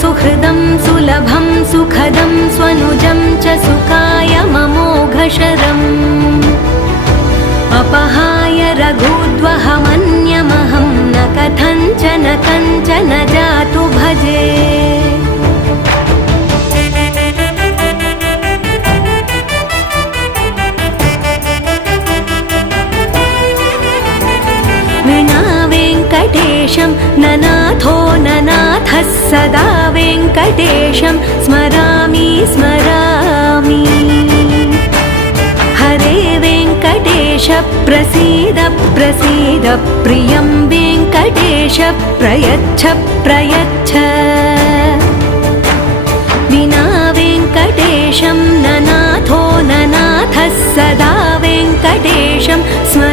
सुहृदं सुलभं सुखदं स्वनुजं च सुखाय ममोघशरम् अपहाय रघुद्वहमन्यमहं न कथञ्चन कञ्चन जातु भजे विना वेङ्कटेशं ननाथो ननाथः सदा वेङ्कटेशं स्मरामि स्मरामि हरे वेङ्कटेश प्रसीद प्रसीद प्रियं वेङ्कटेश प्रयच्छ प्रयच्छ विना वेङ्कटेशं ननाथो ननाथः सदा वेङ्कटेशं स्मरामि